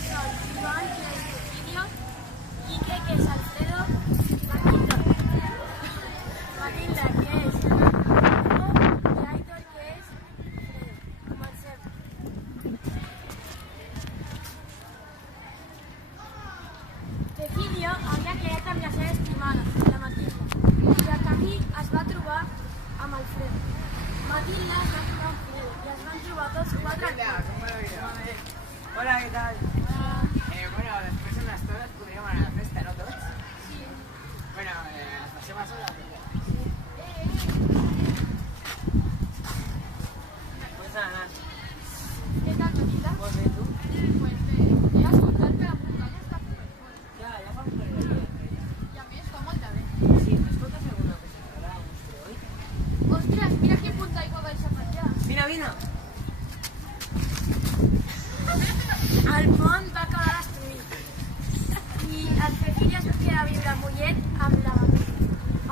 son Iván, que es Cecilio, Quique, que es Alfredo, Matilda, que es Diego, y Aitor, que és Fredo. Comencem. Cecilio havia quedat amb la seva estimada, la Matilda, i al camí es va trobar amb el Fredo. Matilda es va trobar amb Fredo i es van trobar tots quatre al pont. Hola, ¿qué tal? Bueno, después de unas horas podríamos ir a la festa, ¿no todos? Sí. Bueno, ¿nos pasemos solas? Pues nada. Què tal, Matilda? Pues bé, tu? Pues bé. He escoltat que la muntanya està molt bona. Ja fa un parell de dies. I a més, fa molt de bé. Sí, ¿escoltas alguna cosa que habrá gusto hoy? Ostres, mira quin punt d'aigua baixa per allà. Vine. El pont va quedar destruït i el Cecilio es va quedar a viure a Mollet amb la Matilda.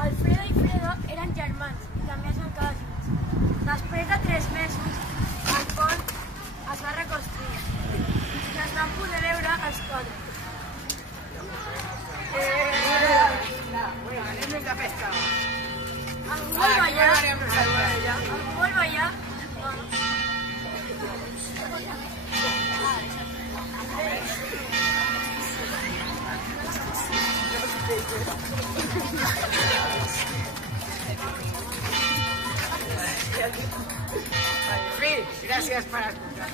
Alfredo i Fredo eren germans i també es van quedar junts. Després de 3 mesos, el pont es va reconstruir i es van poder veure els quatre. Bueno, anem un cafè esta. Algú vol ballar? Algú vol ballar? Sí, gràcies per escoltar.